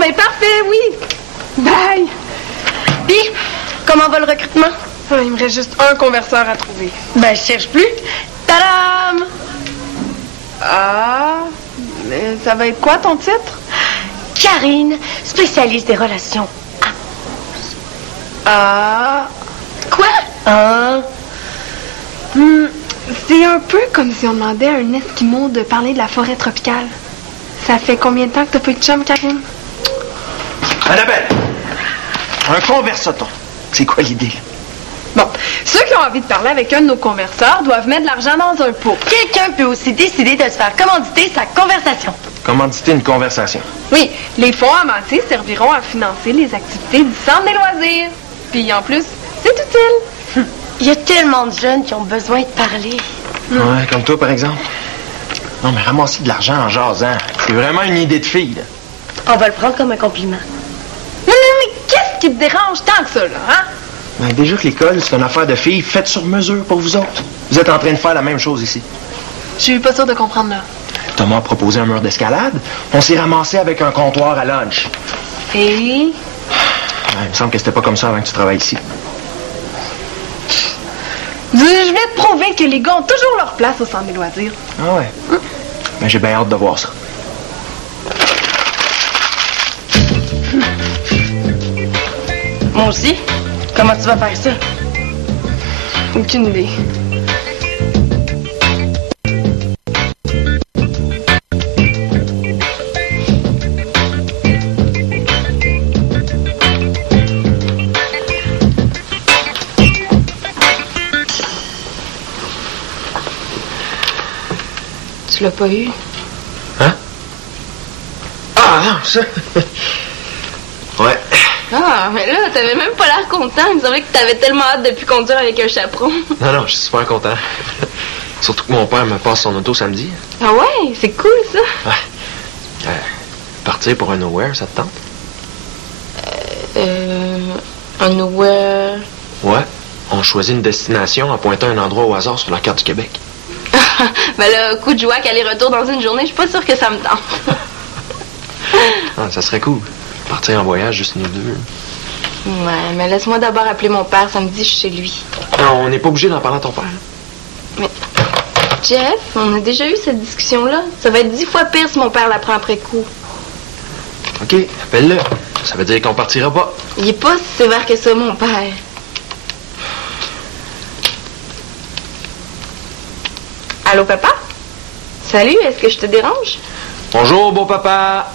mais parfait, oui. Bye. Puis, comment va le recrutement? Ah, il me reste juste un converseur à trouver. Ben, je cherche plus. Tadam! Ah, mais ça va être quoi ton titre? Karine, spécialiste des relations. Ah. Quoi? Ah. C'est un peu comme si on demandait à un Esquimau de parler de la forêt tropicale. Ça fait combien de temps que t'as pas eu de chum, Karine? Annabelle! Un conversaton. C'est quoi l'idée, là? Bon, ceux qui ont envie de parler avec un de nos converseurs doivent mettre de l'argent dans un pot. Quelqu'un peut aussi décider de se faire commanditer sa conversation. Commanditer une conversation. Oui, les fonds amassés serviront à financer les activités du centre des loisirs. Puis en plus, c'est utile. Il y a tellement de jeunes qui ont besoin de parler. Ouais, comme toi, par exemple. Non, mais ramasser de l'argent en jasant, c'est vraiment une idée de fille, là. On va le prendre comme un compliment. Mais qu'est-ce qui te dérange tant que ça, là, hein? Ben, déjà que l'école, c'est une affaire de filles faite sur mesure pour vous autres. Vous êtes en train de faire la même chose ici. Je suis pas sûre de comprendre, là. Thomas a proposé un mur d'escalade. On s'est ramassé avec un comptoir à lunch. Et? Ouais, il me semble que c'était pas comme ça avant que tu travailles ici. Je vais te prouver que les gars ont toujours leur place au centre des loisirs. Ah ouais? Ben, j'ai bien hâte de voir ça. Moi aussi. Comment tu vas faire ça? Aucune idée. Tu l'as pas eu? Hein? Ah non, ça... Ouais. Ah, mais là, t'avais même pas l'air content. Il me semblait que t'avais tellement hâte de plus conduire avec un chaperon. Non, je suis super content. Surtout que mon père me passe son auto samedi. Ah ouais, c'est cool, ça. Ouais. Partir pour un nowhere, ça te tente? Un nowhere... Ouais. On choisit une destination en pointant un endroit au hasard sur la carte du Québec. Ben là, coup de jouac aller-retour dans une journée, je suis pas sûre que ça me tente. Ah, ça serait cool. Partir en voyage, juste nous deux. Ouais, mais laisse-moi d'abord appeler mon père samedi, je suis chez lui. Non, on n'est pas obligé d'en parler à ton père. Mais, Jeff, on a déjà eu cette discussion-là. Ça va être 10 fois pire si mon père l'apprend après coup. OK, appelle-le. Ça veut dire qu'on partira pas. Il est pas si sévère que ça, mon père. Allô, papa? Salut, est-ce que je te dérange? Bonjour, beau papa.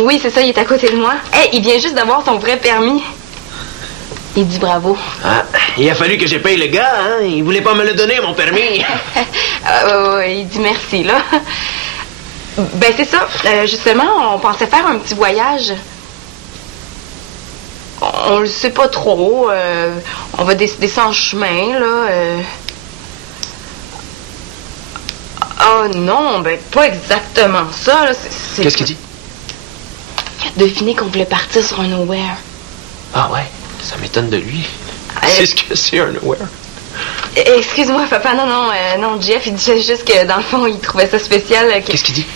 Oui, c'est ça, il est à côté de moi. Hey, il vient juste d'avoir son vrai permis. Il dit bravo. Ah, il a fallu que j'épaye le gars, hein? Il voulait pas me le donner, mon permis. Il dit merci, là. Ben, c'est ça. Justement, on pensait faire un petit voyage. On le sait pas trop. On va décider ça en chemin, là. Oh non, ben, pas exactement ça, là. Qu'est-ce qu'il dit? Devinez qu'on voulait partir sur un nowhere. Ah ouais, ça m'étonne de lui. C'est ce que c'est un nowhere. Excuse-moi, papa, non, Jeff, il disait juste que dans le fond, il trouvait ça spécial. Qu'est-ce qu'il dit?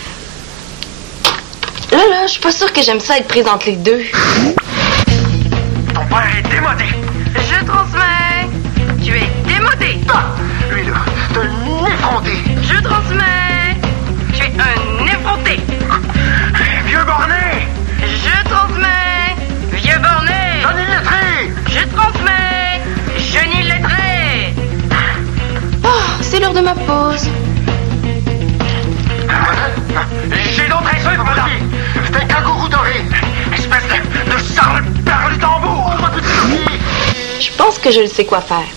Là, je suis pas sûre que j'aime ça être prise entre les deux. Ton père est démodé. Je transmets. Tu es démodé. Ah, lui là, t'es un effronté. Je transmets. Tu es un effronté. Vieux borné. Je transmets. Vieux borné. Johnny Lettré. Je transmets. Johnny Lettré. Oh, c'est l'heure de ma pause. J'ai d'autres insultes, madame. C'est un kangourou doré. Espèce de sale perle du tambour. Je pense que je le sais quoi faire.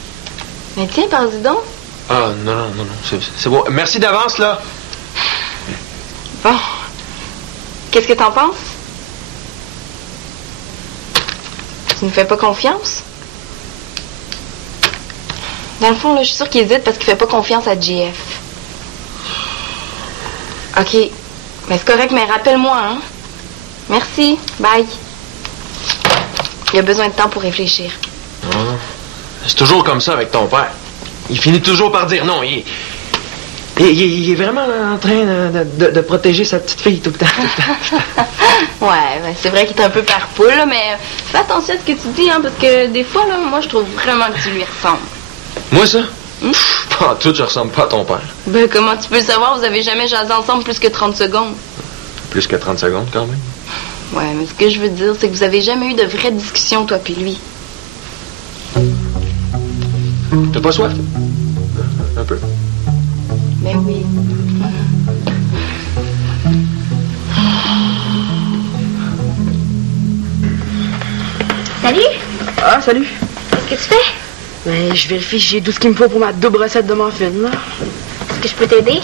Mais tiens, parle-y donc. Ah, non, c'est bon. Merci d'avance, là. Bon. Qu'est-ce que t'en penses? Tu ne fais pas confiance? Dans le fond, là, je suis sûre qu'il hésite parce qu'il fait pas confiance à JF. OK. Mais c'est correct, mais rappelle-moi, hein? Merci. Bye. Il a besoin de temps pour réfléchir. C'est toujours comme ça avec ton père. Il finit toujours par dire non. Il est vraiment en train de protéger sa petite fille tout le temps. Ouais, ben, c'est vrai qu'il est un peu père-poule, là, mais fais attention à ce que tu dis, hein, parce que des fois, là, moi, je trouve vraiment que tu lui ressembles. Moi, ça? Pas en tout, je ressemble pas à ton père. Ben, comment tu peux le savoir? Vous avez jamais jasé ensemble plus que 30 secondes. Plus que 30 secondes, quand même. Ouais, mais ce que je veux dire, c'est que vous avez jamais eu de vraie discussion, toi puis lui. T'as pas soif? Un peu. Ben oui. Salut! Ah, salut! Qu'est-ce que tu fais? Ben, je vérifie si j'ai tout ce qu'il me faut pour ma double recette de muffins, là. Est-ce que je peux t'aider?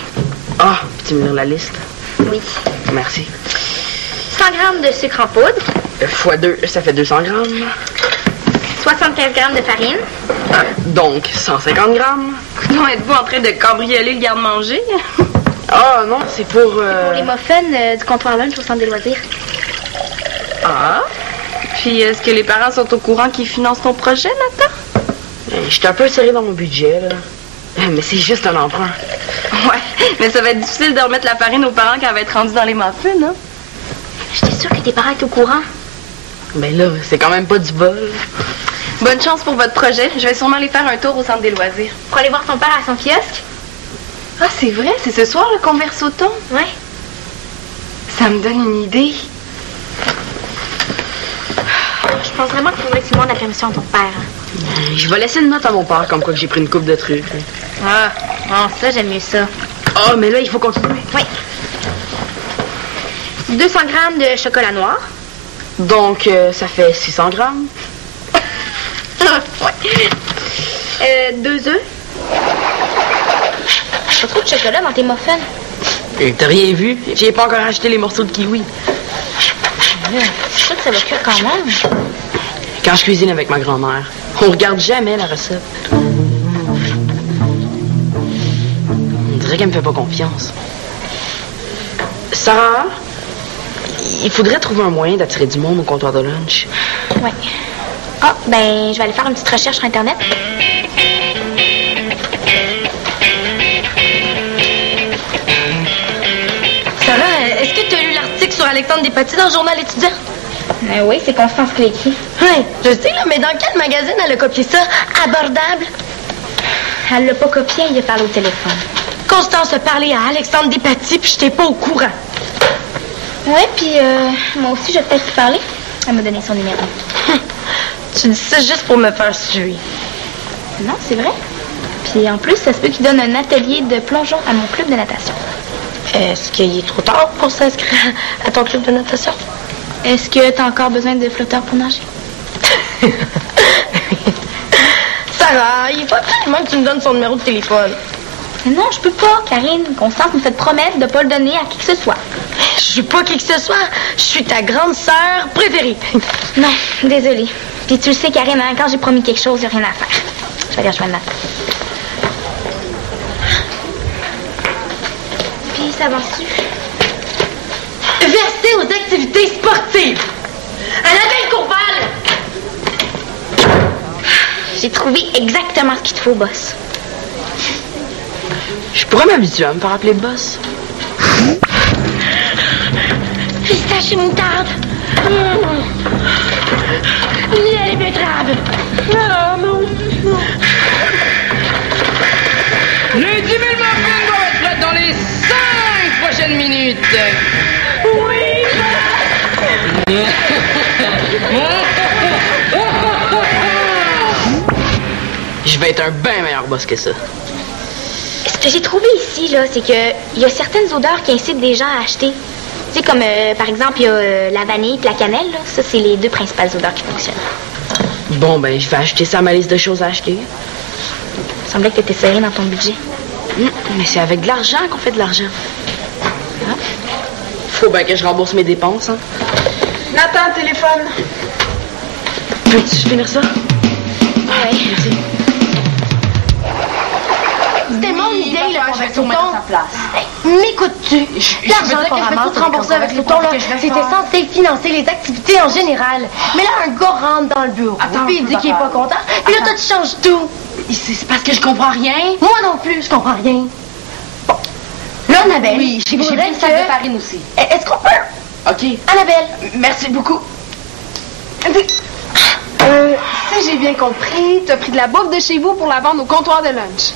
Ah, peux-tu me lire la liste? Oui. Merci. 100 grammes de sucre en poudre. Fois 2, ça fait 200 grammes. 75 grammes de farine. Ah, donc, 150 grammes. Non, êtes-vous en train de cambrioler le garde-manger? Ah, non, c'est pour... Pour les muffins du comptoir lunch au centre des loisirs. Ah? Puis, est-ce que les parents sont au courant qu'ils financent ton projet, Nathan? Je suis un peu serré dans mon budget, là. Mais c'est juste un emprunt. Ouais, mais ça va être difficile de remettre la farine aux parents quand elle va être rendue dans les muffins, hein? J'étais sûre que tes parents étaient au courant. Ben là, c'est quand même pas du bol. Bonne chance pour votre projet. Je vais sûrement aller faire un tour au centre des loisirs. Pour aller voir ton père à son kiosque? Ah, c'est vrai? C'est ce soir, le converse au thon? Ouais. Ça me donne une idée. Je pense vraiment qu'il faudrait que tu demandes la permission à ton père. Je vais laisser une note à mon père, comme quoi que j'ai pris une coupe de trucs. Ah, ça, j'aime mieux ça. Ah, mais là, il faut continuer. Oui. 200 grammes de chocolat noir. Donc, ça fait 600 grammes. Ouais. 2 œufs. Pas trop de chocolat dans tes muffins. Et t'as rien vu? J'ai pas encore acheté les morceaux de kiwi. Je suis sûre que ça va cuire quand même. Quand je cuisine avec ma grand-mère, on regarde jamais la recette. On dirait qu'elle me fait pas confiance. Sarah, il faudrait trouver un moyen d'attirer du monde au comptoir de lunch. Ouais. Ah, ben, je vais aller faire une petite recherche sur Internet. Sarah, est-ce que tu as lu l'article sur Alexandre Despatie dans le journal étudiant? Oui, c'est Constance qui l'a écrit. Oui, je sais, là, mais dans quel magazine elle a copié ça? Abordable? Elle l'a pas copié, il a parlé au téléphone. Constance a parlé à Alexandre Despatie, puis je n'étais pas au courant. Ouais, puis moi aussi, je vais peut-être lui parler. Elle m'a donné son numéro. Tu dis ça juste pour me faire suer. Non, c'est vrai. Puis en plus, ça se peut qu'il donne un atelier de plongeon à mon club de natation. Est-ce qu'il est trop tard pour s'inscrire à ton club de natation? Est-ce que t'as encore besoin de flotteurs pour nager? Sarah, il faut absolument que tu me donnes son numéro de téléphone. Mais non, je peux pas, Karine. Constance me fait promettre de pas le donner à qui que ce soit. Je suis pas qui que ce soit. Je suis ta grande sœur préférée. Non, désolée. Puis tu le sais, Karine, hein, quand j'ai promis quelque chose, il n'y a rien à faire. Je vais aller rejoindre Nathan. Puis ça avance-tu? Versé aux activités sportives. À la belle Courval. J'ai trouvé exactement ce qu'il te faut, boss. Je pourrais m'habituer à me faire appeler boss. Pistache et moutarde. Miel et betterave. Non. Les 10 000 muffins doivent être prêts dans les 5 prochaines minutes. Oui. Je vais être un bien meilleur boss que ça. Ce que j'ai trouvé ici, là, c'est que il y a certaines odeurs qui incitent des gens à acheter. Tu sais, comme, par exemple, il y a la vanille et la cannelle, là. Ça, c'est les 2 principales odeurs qui fonctionnent. Bon, ben, je vais acheter ça à ma liste de choses à acheter. Il semblait que t'étais serré dans ton budget. Mais c'est avec de l'argent qu'on fait de l'argent. Ah. Faut bien que je rembourse mes dépenses, hein. Nathan, téléphone. Peux-tu finir ça? Oui. Merci. C'était mon idée, le converse au thon. M'écoutes-tu? L'argent que je vais tout rembourser avec le thon, là, c'était censé financer les activités en général. Mais là, un gars rentre dans le bureau. Puis il dit qu'il est pas content. Puis là, toi, tu changes tout. C'est parce que je comprends rien. Moi non plus, je comprends rien. Bon, Là, Annabelle, Oui, j'ai pris le sac de farine aussi. Est-ce qu'on peut? OK. Annabelle. Merci beaucoup. Si j'ai bien compris, t'as pris de la bouffe de chez vous pour la vendre au comptoir de lunch.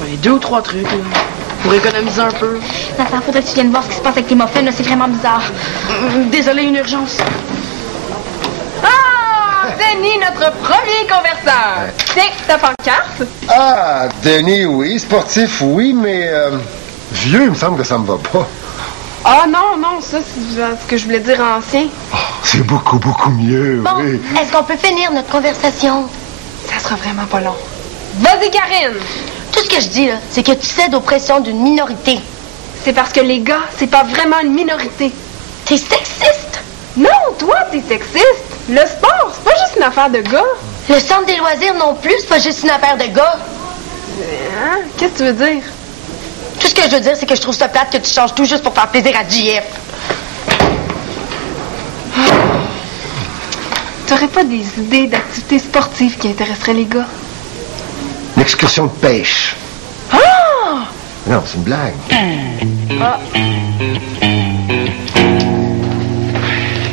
Ouais, 2 ou 3 trucs, là. Pour économiser un peu. Nathan, faudrait que tu viennes voir ce qui se passe avec tes muffins, là. C'est vraiment bizarre. Désolé, une urgence. Ah! Denis, notre premier converseur. Tiens, ta pancarte. Ah, Denis, oui. Sportif, oui, mais vieux, il me semble que ça me va pas. Ah non, ça, c'est ce que je voulais dire ancien. Oh, c'est beaucoup, beaucoup mieux, Bon, oui. est-ce qu'on peut finir notre conversation? Ça sera vraiment pas long. Vas-y, Karine. Tout ce que je dis, là, c'est que tu cèdes aux pressions d'une minorité. C'est parce que les gars, c'est pas vraiment une minorité. T'es sexiste. Non, toi, t'es sexiste. Le sport, c'est pas juste une affaire de gars. Le centre des loisirs non plus, c'est pas juste une affaire de gars. Hein? Qu'est-ce que tu veux dire? Tout ce que je veux dire, c'est que je trouve ça plate que tu changes tout juste pour faire plaisir à JF. T'aurais pas des idées d'activités sportives qui intéresseraient les gars? Une excursion de pêche. Ah! Non, c'est une blague. Ah.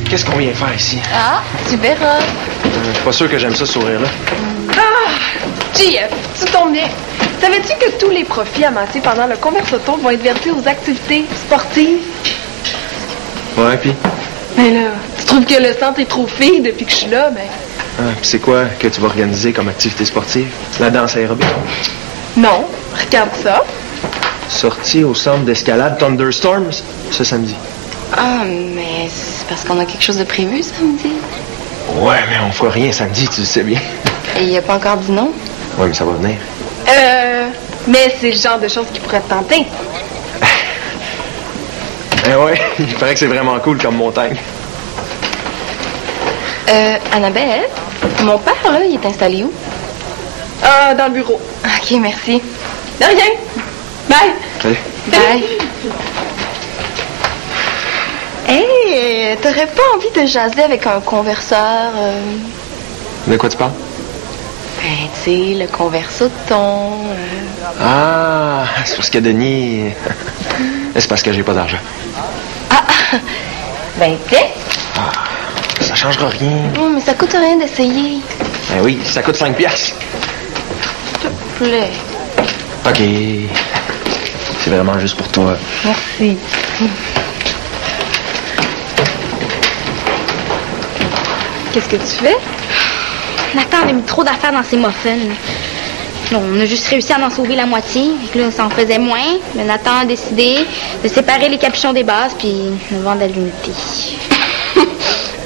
Qu'est-ce qu'on vient faire ici? Ah, tu verras. Je suis pas sûr que j'aime ça, ce sourire-là. Ah! JF, tu tombes bien. Savais-tu que tous les profits amassés pendant le conversaton vont être versés aux activités sportives? Ouais, puis? Mais là, tu trouves que le centre est trop fille depuis que je suis là, ben... Ah, puis c'est quoi que tu vas organiser comme activité sportive? La danse aérobique? Non, regarde ça. Sortie au centre d'escalade Thunderstorms ce samedi. Ah, mais c'est parce qu'on a quelque chose de prévu samedi. Ouais, mais on fera rien samedi, tu le sais bien. Et il a pas encore dit non? Ouais, mais ça va venir. Mais c'est le genre de choses qui pourraient te tenter. Ouais, il paraît que c'est vraiment cool comme montagne. Annabelle, mon père, là, il est installé où? Ah, dans le bureau. OK, merci. De rien. Bye. Salut. Bye. Hey, t'aurais pas envie de jaser avec un converseur? De quoi tu parles? Ben, tu sais, le conversaton. Ah, c'est parce que Denis... c'est parce que j'ai pas d'argent. Ah, ben, tiens. Ah, ça changera rien. Oh, mais ça coûte rien d'essayer. Ben oui, ça coûte 5 piastres. S'il te plaît. OK. C'est vraiment juste pour toi. Merci. Qu'est-ce que tu fais? Nathan a mis trop d'affaires dans ses muffins. Bon, on a juste réussi à en sauver la moitié. Fait que là, ça en faisait moins. Mais Nathan a décidé de séparer les capuchons des bases puis de vendre à l'unité.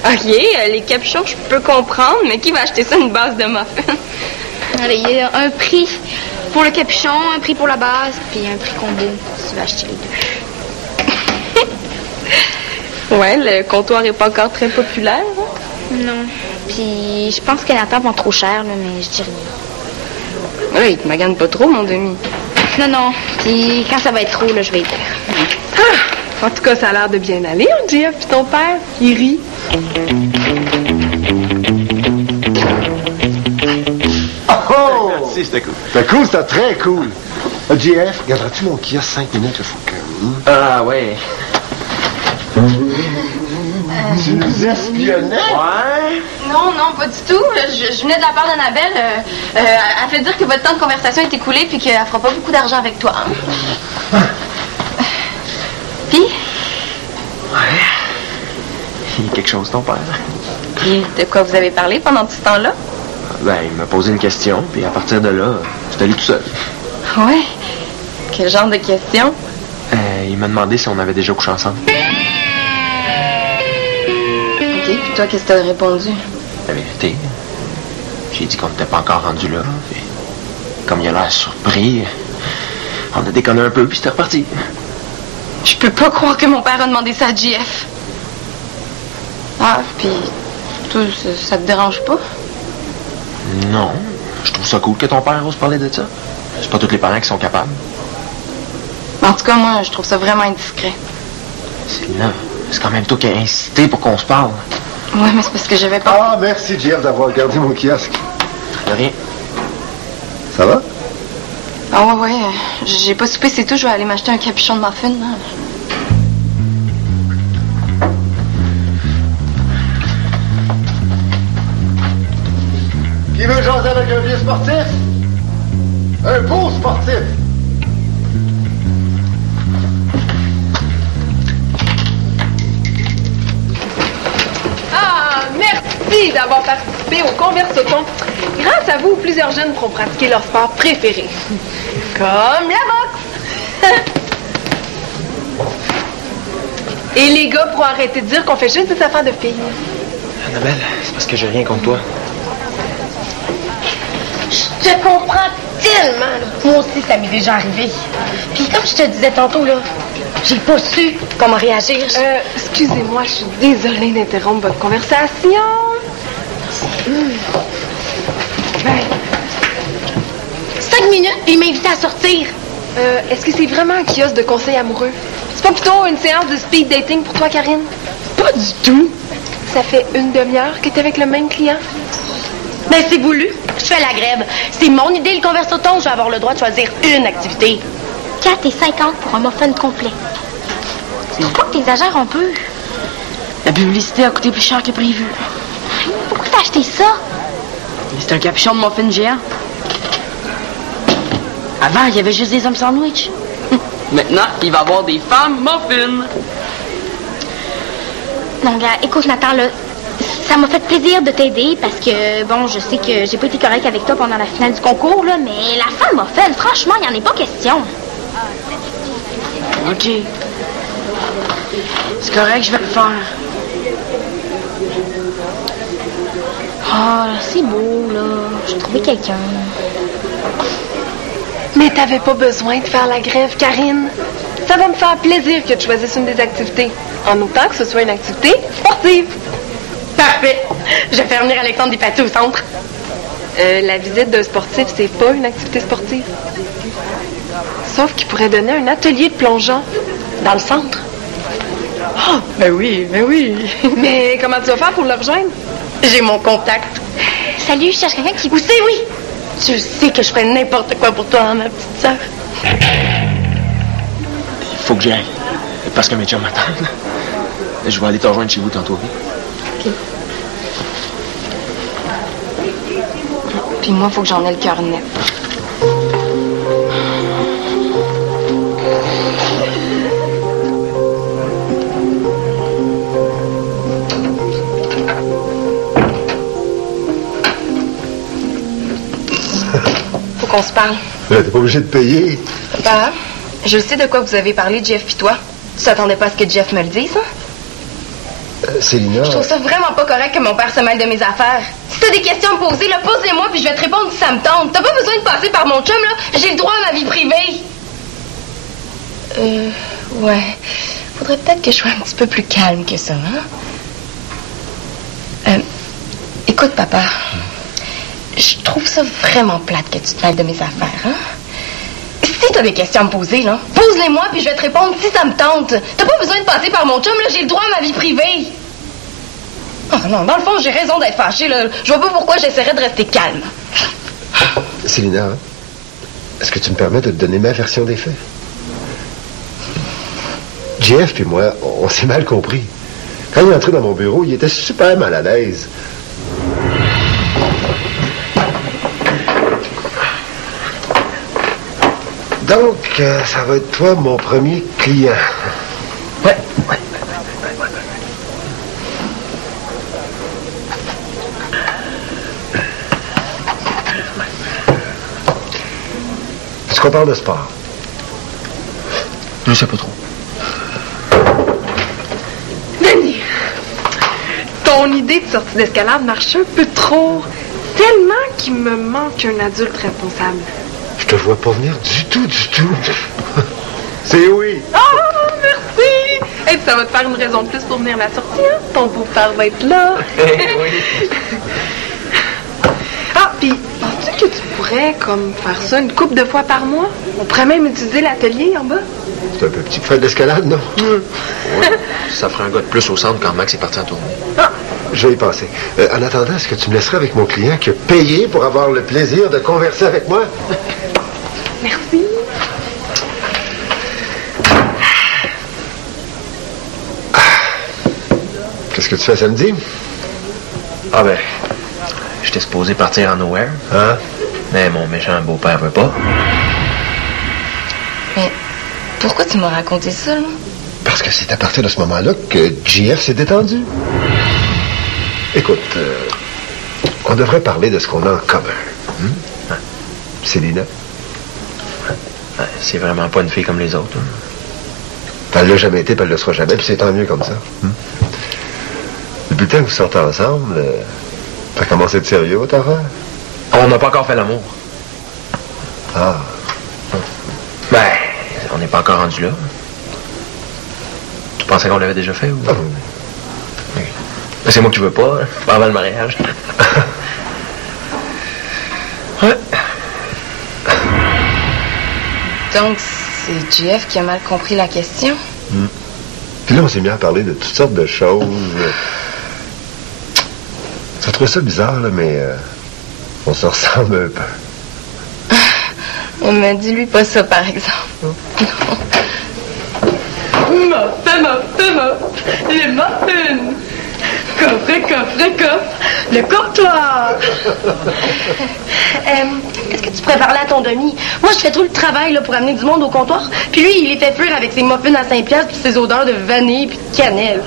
OK, les capuchons, je peux comprendre, mais qui va acheter ça, une base de muffins? Allez, il y a un prix pour le capuchon, un prix pour la base, puis un prix combo si tu veux acheter les deux. Ouais, le comptoir est pas encore très populaire. Hein? Non. Puis je pense que Nathan vend trop cher, là, mais je dis rien. Oui, il te magane pas trop, mon demi. Non, non. Puis quand ça va être trop, là, je vais y dire. Ah! En tout cas, ça a l'air de bien aller, JF puis ton père. Il rit. Oh! Merci, c'était cool. C'était cool, c'était très cool. JF, regarderas-tu mon kiosque 5 minutes, il faut que... Ah, ouais. Tu nous espionnais? Ouais? Non, non, pas du tout. Je venais de la part d'Annabelle. Elle fait dire que votre temps de conversation est écoulé puis qu'elle fera pas beaucoup d'argent avec toi. Puis? Ouais. Il y a quelque chose, ton père. Puis, de quoi vous avez parlé pendant tout ce temps-là? Ben, il m'a posé une question, puis à partir de là, je suis allé tout seul. Ouais. Quel genre de question? Il m'a demandé si on avait déjà couché ensemble. OK, puis toi, qu'est-ce que t'as répondu? La vérité. J'ai dit qu'on n'était pas encore rendu là. Puis, comme il a l'air surpris, on a déconné un peu, puis c'était reparti. Je peux pas croire que mon père a demandé ça à JF. Ah, puis toi, ça te dérange pas? Non. Je trouve ça cool que ton père ose parler de ça. C'est pas tous les parents qui sont capables. En tout cas, moi, je trouve ça vraiment indiscret. C'est là. C'est quand même toi qui as incité pour qu'on se parle. Ouais, mais c'est parce que j'avais pas... Ah, merci, JF, d'avoir gardé mon kiosque. De rien. Ça va? Ah ouais, j'ai pas soupé, c'est tout. Je vais aller m'acheter un capuchon de muffin. Hein. Qui veut jaser avec un vieux sportif? Un beau sportif! Ah, merci d'avoir participé au Conversoton. Grâce à vous, plusieurs jeunes pourront pratiquer leur sport préféré. Comme la boxe! Et les gars pourront arrêter de dire qu'on fait juste des affaires de filles. Annabelle, c'est parce que j'ai rien contre toi. Je te comprends tellement, là. Moi aussi, ça m'est déjà arrivé. Puis comme je te disais tantôt, là, j'ai pas su comment réagir. Excusez-moi, je suis désolée d'interrompre votre conversation. Ben, 5 minutes, puis il m'a invité à sortir. Est-ce que c'est vraiment un kiosque de conseils amoureux? C'est pas plutôt une séance de speed dating pour toi, Karine? Pas du tout. Ça fait une demi-heure que t'es avec le même client? Ben, c'est voulu. Je fais la grève. C'est mon idée, le Conversoton. Je vais avoir le droit de choisir une activité. 4,50 pour un muffin complet. Je trouve pas que t'exagères un peu. La publicité a coûté plus cher que prévu. Pourquoi t'as acheté ça? C'est un capuchon de muffin géant. Avant, il y avait juste des hommes sandwich. Maintenant, il va y avoir des femmes muffins. Non, gars, écoute, Nathan, là, ça m'a fait plaisir de t'aider parce que, bon, je sais que j'ai pas été correcte avec toi pendant la finale du concours, là, mais la femme muffin, franchement, il n'y en est pas question. OK. C'est correct, je vais le faire. Ah, c'est beau, là. J'ai trouvé quelqu'un. Mais t'avais pas besoin de faire la grève, Karine. Ça va me faire plaisir que tu choisisses une des activités, en autant que ce soit une activité sportive. Parfait. Je vais faire venir Alexandre Despatie au centre. La visite d'un sportif, c'est pas une activité sportive. Sauf qu'il pourrait donner un atelier de plongeon dans le centre. Oh, ben oui, ben oui. Mais comment tu vas faire pour le rejoindre? J'ai mon contact. Salut, je cherche quelqu'un qui... Où c'est, oui? Tu sais que je ferais n'importe quoi pour toi, hein, ma petite sœur. Il faut que j'y aille. Parce que mes chums m'attendent. Je vais aller te rejoindre chez vous tantôt. OK. Puis moi, il faut que j'en ai le cœur net. Faut qu'on se parle. T'es pas obligé de payer. Papa, je sais de quoi vous avez parlé, Jeff puis toi. Tu t'attendais pas à ce que Jeff me le dise, hein? Célina... Je trouve ça vraiment pas correct que mon père se mêle de mes affaires. Si t'as des questions à me poser, là, pose-les-moi puis je vais te répondre si ça me tente. T'as pas besoin de passer par mon chum, là. J'ai le droit à ma vie privée. Ouais. Faudrait peut-être que je sois un petit peu plus calme que ça, hein? Écoute, papa. Je trouve ça vraiment plate que tu te mêles de mes affaires, hein? Si t'as des questions à me poser, là, pose-les-moi puis je vais te répondre si ça me tente. T'as pas besoin de passer par mon chum, là, j'ai le droit à ma vie privée. Oh non, dans le fond, j'ai raison d'être fâchée, là. Je vois pas pourquoi j'essaierais de rester calme. Célina, est-ce que tu me permets de te donner ma version des faits? Jeff et moi, on s'est mal compris. Quand il est entré dans mon bureau, il était super mal à l'aise. Donc, ça va être toi, mon premier client. Ouais. Est-ce qu'on parle de sport? Je sais pas trop. Denis, ton idée de sortie d'escalade marche un peu trop. Tellement qu'il me manque un adulte responsable. Je te vois pas venir du tout. C'est oui. Ah, merci! Et puis ça va te faire une raison de plus pour venir à la sortie, hein? Ton beau-père va être là. Oui. Ah, puis penses-tu que tu pourrais, comme, faire ça une couple de fois par mois? On pourrait même utiliser l'atelier en bas. C'est un peu petit pour faire de l'escalade, non? Ouais, ça ferait un gars de plus au centre quand Max est parti en tournée. Ah! Je vais y passer. En attendant, est-ce que tu me laisserais avec mon client qui a payé pour avoir le plaisir de converser avec moi? Merci. Qu'est-ce que tu fais samedi? Ah ben, j'étais supposé partir en nowhere. Hein? Mais mon méchant beau-père veut pas. Mais pourquoi tu m'as raconté ça, là? Parce que c'est à partir de ce moment-là que JF s'est détendu. Écoute, on devrait parler de ce qu'on a en commun. Ouais. Célina. Ouais, c'est vraiment pas une fille comme les autres. Elle l'a jamais été, puis elle le sera jamais, puis c'est tant mieux comme ça. Depuis le temps que vous sortez ensemble, ça commence à être sérieux, votre affaire? On n'a pas encore fait l'amour. Ah. Ben, on n'est pas encore rendu là. Tu pensais qu'on l'avait déjà fait ou? Ah, oui. Ben, c'est moi qui veux pas, pas avant le mariage. Ouais. Donc, c'est JF qui a mal compris la question? Puis là, on s'est mis à parler de toutes sortes de choses. Ça trouve ça bizarre, là, mais on se ressemble un peu. On me dit lui pas ça, par exemple. Muffin, les muffins. Coffre, le comptoir. Est-ce que tu pourrais parler à ton demi? Moi, je fais tout le travail là, pour amener du monde au comptoir. Puis lui, il les fait fuir avec ses muffins à 5$ puis ses odeurs de vanille puis de cannelle.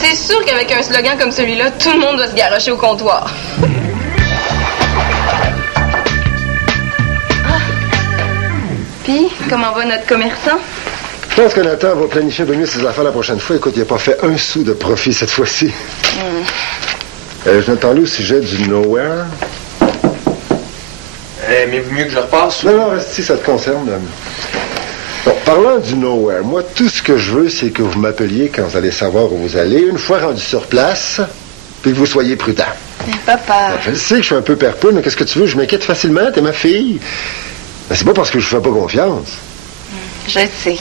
C'est sûr qu'avec un slogan comme celui-là, tout le monde doit se garrocher au comptoir. Puis, comment va notre commerçant? Je pense que Nathan va planifier de mieux ses affaires la prochaine fois. Écoute, il n'a pas fait un sou de profit cette fois-ci. Je viens de parler au sujet du nowhere. Mais mieux que je repasse? Non, reste ici, ça te concerne. Bon, parlant du nowhere, moi, tout ce que je veux, c'est que vous m'appeliez quand vous allez savoir où vous allez, une fois rendu sur place, puis que vous soyez prudent. Mais papa... Je sais que je suis un peu perpeux, mais qu'est-ce que tu veux? Je m'inquiète facilement, t'es ma fille. Mais c'est pas parce que je vous fais pas confiance. Je sais.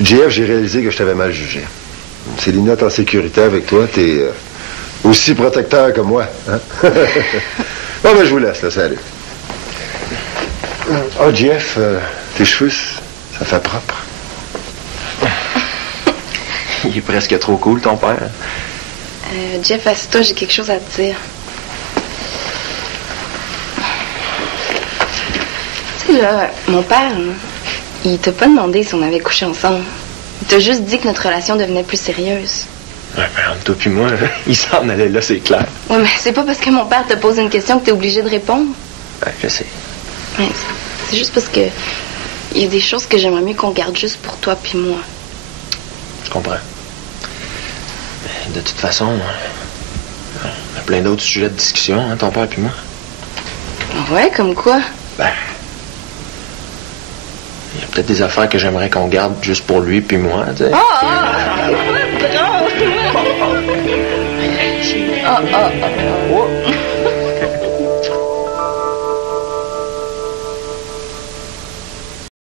JF, j'ai réalisé que je t'avais mal jugé. Célina est en sécurité avec toi, t'es aussi protecteur que moi. Hein? Bon, ben, je vous laisse, là, salut. Oh, JF, tes cheveux, ça fait propre. Il est presque trop cool, ton père. Jeff, assis-toi, j'ai quelque chose à te dire. Tu sais, là, mon père, là, il t'a pas demandé si on avait couché ensemble. Il t'a juste dit que notre relation devenait plus sérieuse. Ouais, ben, entre toi puis moi, il s'en allait là, c'est clair. Ouais, mais c'est pas parce que mon père te pose une question que t'es obligé de répondre. Ouais, je sais. Ouais, c'est juste parce que il y a des choses que j'aimerais mieux qu'on garde juste pour toi puis moi. Je comprends. Mais de toute façon, il y a plein d'autres sujets de discussion, hein, ton père puis moi. Ouais, comme quoi? Ben, il y a peut-être des affaires que j'aimerais qu'on garde juste pour lui puis moi, tu sais. C'est pas drôle!